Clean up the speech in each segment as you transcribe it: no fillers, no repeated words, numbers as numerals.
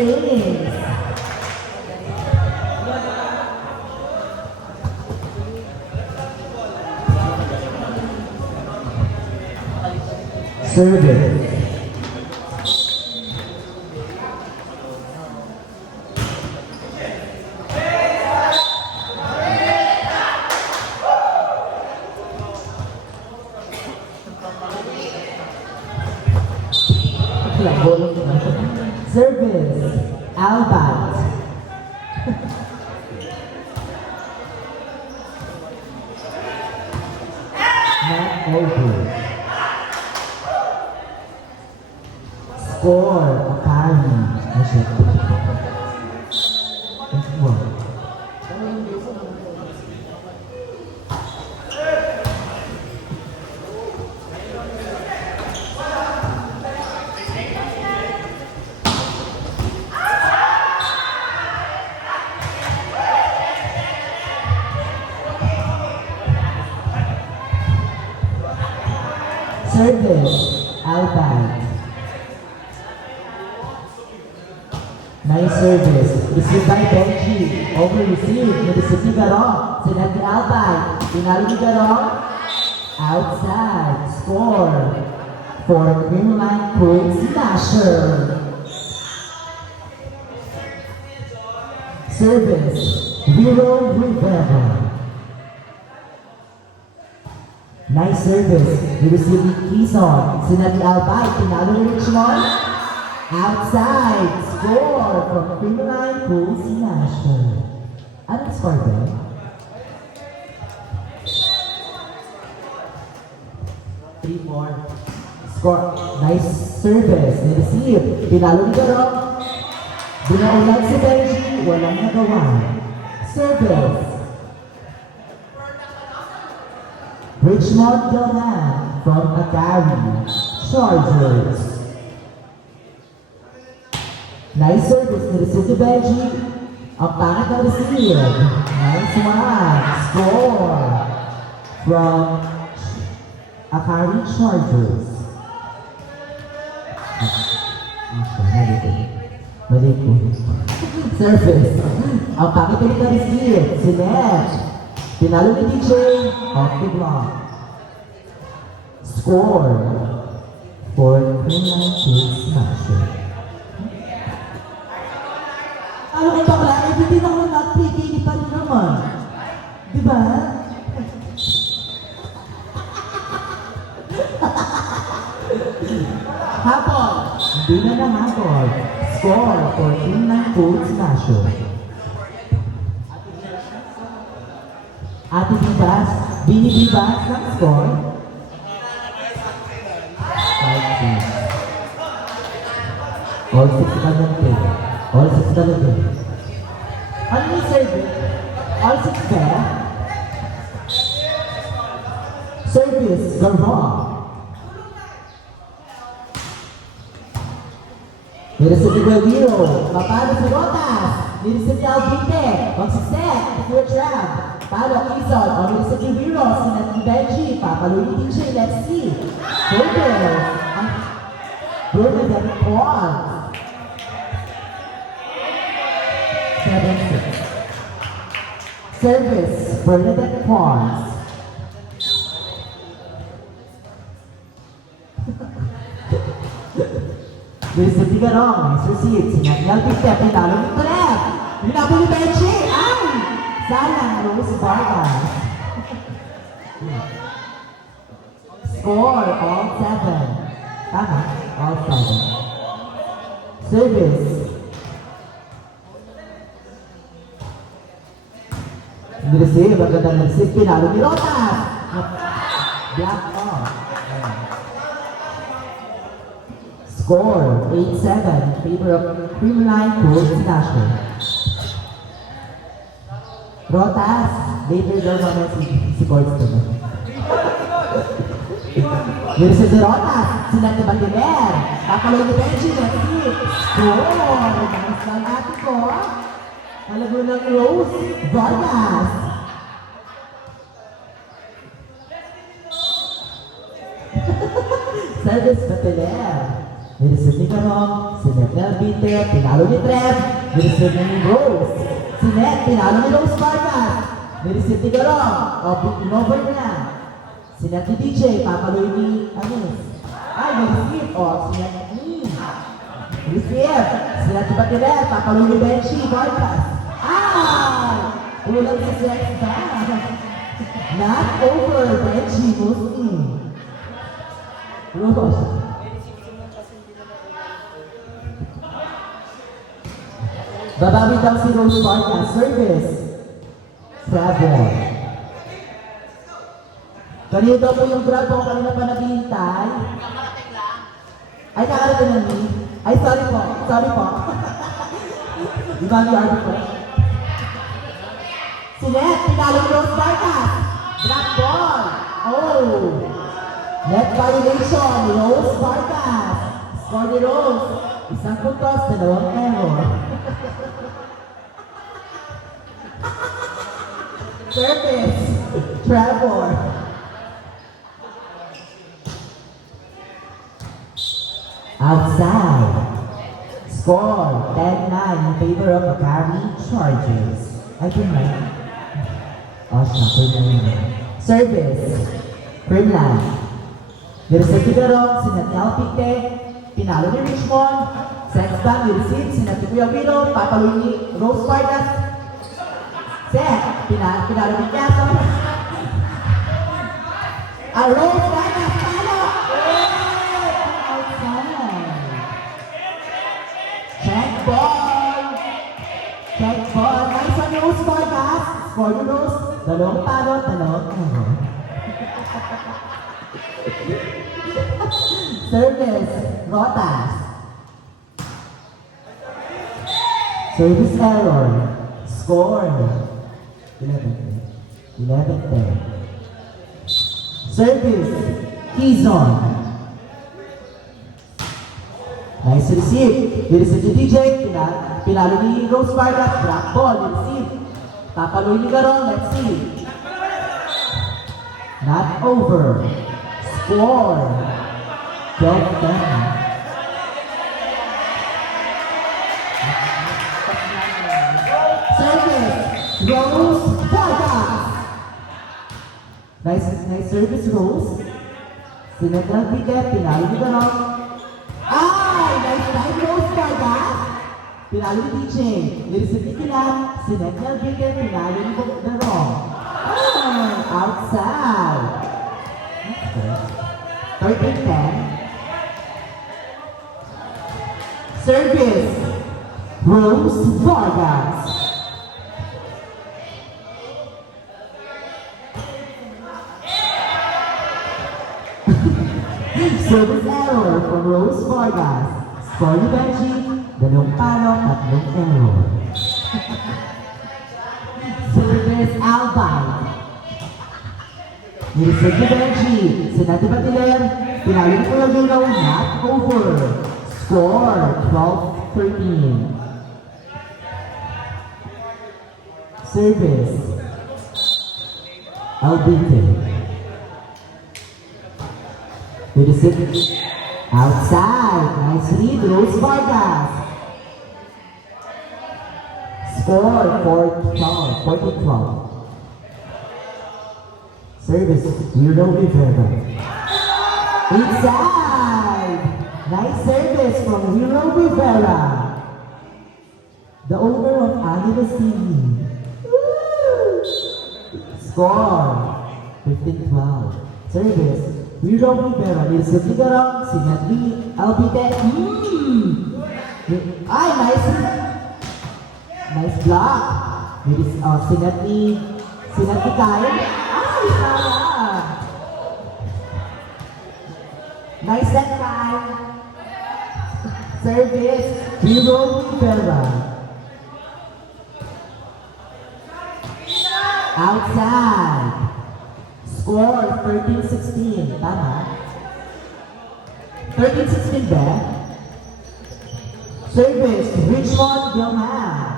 Saints. Service. Service, Albert. Not over. Score, Akari. Service, Albert. Nice service. Received by Benji. Over received. Nag-receive ni Garong. Sinad ni Albert. Pinalo ni Garong. Outside. Score. For Greenline Crew Slasher. Service, Vero Rivera. Nice service. We received ni Quezon. Sinad ni Albert. Pinalo ni Richmond. Outside. Score from Greenline Crew Slasher. Anong score ba? Three more. Score. Nice service. Ni-receive. Pinalo ni Garong. Binaulan si Benji. Walang nagawa. Service. Richmond Gilman from Akari. Chargers. Nice service. Ni-receive si Benji. Ang pangit na receive. Nice one. Score. From Akari Chargers. Mali ko. Service. Ang pangit na receive. Si Ned. Pinalo ni DJ. Off the block. Score. For Greenline Crew Slasher. Ano kayo bakla? Eh, hindi na ako na-PK ni pa rin naman. Diba? Hapon. Hindi na hapon. Score for Greenline Crew Slasher. Ate Bibas. Bini Bibas ng score. 5-6. All 6 ka lang din. All 6 ka lang din. Ano yung service? All 6 ka? Service, Garong. Niresin ni Gueviro. Mapalo si Rotas. Niresin ni Albite. Magsiset. Secure trap. Palo Quezon. O niresin ni Gueviro. Sinat ni Benji. Papalo ni DJ. Let's see. Service. Bernadette Paul. 7-6. Service, Bernadette Pons. Wilson Tigarong, nice receive. Sinanyal Piste, pinalo ni Trep. Pinabo ni Benji. Ay! Salang, Rose Vargas. Score, all 7. Tama, all 7. Service. Nireceive, magandang nag-receive, pinalo ni Rotas. Black off. Score, 8-7 in favor of Greenline Crew Slasher. Rotas, later daw naman si Goldstone. Nireceive ni Rotas, sila ni Bandiler. Papaloy ni Benji, let's see. Score, nice one ate ko. Alago ng Rose Vargas. Service Bateler. Nireserve ni Garong, si Net Nelvite, pinalo ni Trev, nireserve ni Rose. Si Net, pinalo ni Rose Vargas. Nireserve ni Garong, in-over niya. Si Net ni DJ, papaloy ni Anis. Ay, nireserve, si Net ni. Receive, si Net ni Batiler, papaloy ni Benji Vargas. Ay! Ulang si Sexta. Not over, Benji, mostly. Rose. Babawi daw si Rose Vargas. Service. Travel. Kanina daw po yung grab po. Kanina pa naghihintay. Ay, nakarating na ni. Ay, sorry po. Sorry po. Ibang yung po. Si Net, pinalo ni Rose Vargas. Black ball. Oh. Net violation ni Rose Vargas. Score ni Rose. Isang puntos, dalawang error. Service. Trevor. Outside. Score 10-9 in favor of Maccabi Chargers. I can make. Oh, siya. Service. Grimland. Nireserve ni Garong, si Natal Pique. Pinalo ni Richmond. Sexta, ni-receive, si Natal Kuya Willow. Papaloy ni Rose Vargas. Set. Pinalo ni Kaso. Rose Vargas, palo! Outside. Check ball. Check ball. Nice on Rose Vargas. Score ni Rose. Dalawang palo, dalawang error. Service. Rotas. Service error. Score. 11-10. Service. Kizon. Nice receive. Nireceive ni DJ. Pinalo ni Rose Vargas. Black ball. Nireceive. Papaloy ni Garong. Let's see. Not over. Score. 12-10. Service. Rose Vargas. Nice service, Rose. Sinaglang Pique, pinalo ni Garong. Ay! Nice time, Rose Vargas. Pinalo ni DJ. Nireceive ni Kilan. Sinaglang Pique, pinalo ni Garong. Ay! Outside. Okay. 13-10. Service. Rose Vargas. Service error from Rose Vargas. Score ni Benji, dalawang palo, tatlong error. Service Albay. Nireserve ni Benji, si Nati Batiler, pinalo ni Kuya Willow, not over. Score 12-13. Service. Albite. Nireserve. Outside. Nice lead, Rose Vargas. Score 14-12. Service, Weirdo Rivera. Inside! Nice service from Weirdo Rivera. The owner of Anima City. Score, 15-12. Service, Weirdo Rivera. Nireserve ni Garong, si Natalie Albite. Ay, nice block. Si Natalie Kyle. Nice that guy. Service, Hero Rivera. Outside. Score 13-16. Tama? 13-16 ba? Service, Richmond Gilman.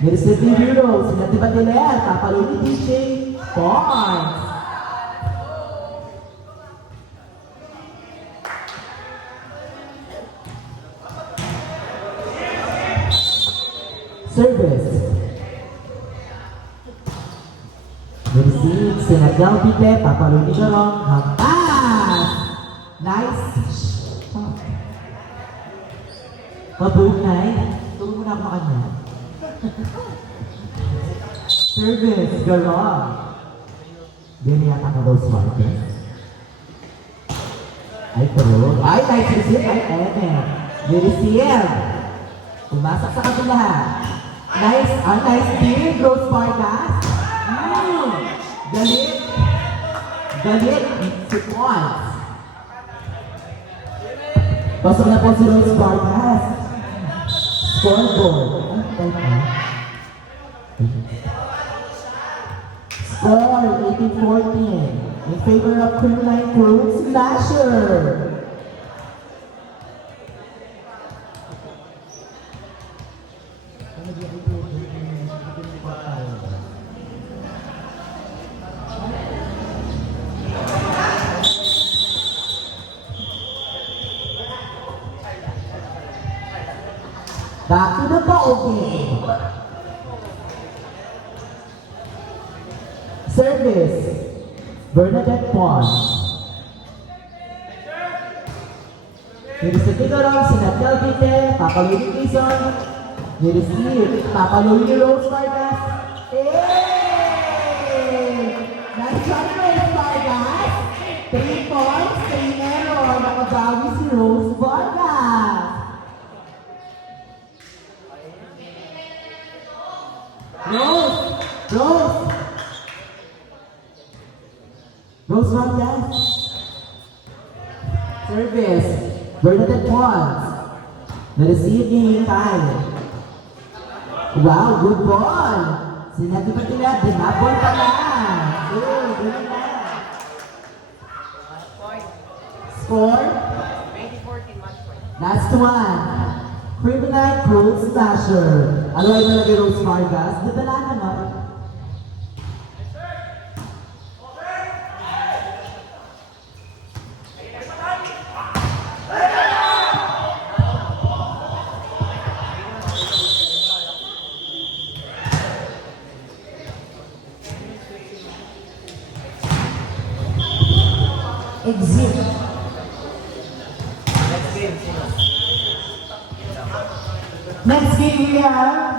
Nireserve ni Hero, si Nati Batiler, papaloy ni DJ, points. Service. Receive. Sinadyaw Pite. Papalo ni Jarong. Hampas. Nice shot. Mabuhay. Tulog mo na ako kanya. Service. Garong. Ganyan yata na daw smarter. Ay, pero. Ay, nice receive. Ay, eme. You receive. Pumasok sa kabila. Nice, nice deal. Rose Vargas. Galit. Galit. Support. Pasok na po si Rose Vargas. Scoreboard. Score 18-14 in favor of Criminal Fruit Slasher. Back to the ball game. Service. Bernadette Pons. Nireceive Garong, Sinadyaw Pite, Papaluli Quezon. Nireceive, Papaluli Rose Vargas. Nice shot, Rose Vargas. 3 points, 3 error. Nakabawi si Rose Vargas. Rose Vargas. Service. Bernadette Pons. Na-receive ni Kyle. Wow, good ball. Sinabi pa nila, dinapol pa na. Good na. Score? 2014 match point. Last one. Criminal Fruit Slasher. Ano ay nalagay Rose Vargas? Dadala naman. Exit. Next game, sino? Next game we have